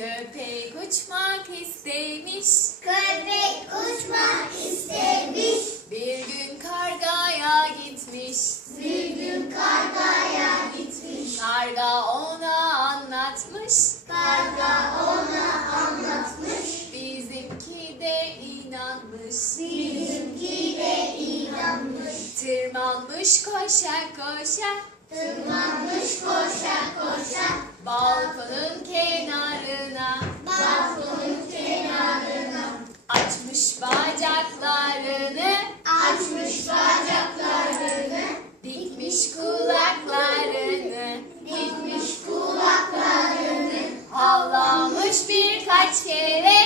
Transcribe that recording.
Köpek uçmak istemiş, Köpek uçmak istemiş, bir gün kargaya gitmiş. bir gün kargaya gitmiş. Karga ona anlatmış, Karga ona anlatmış, bizimki de inanmış. bizimki de inanmış. Tırmanmış koşa koşa, Tırmanmış koşa koşa, balkonun kenarına. balkonun kenarına. Açmış bacaklarını, Açmış bacaklarını, dikmiş kulaklarını. dikmiş kulaklarını. Havlamış birkaç kere.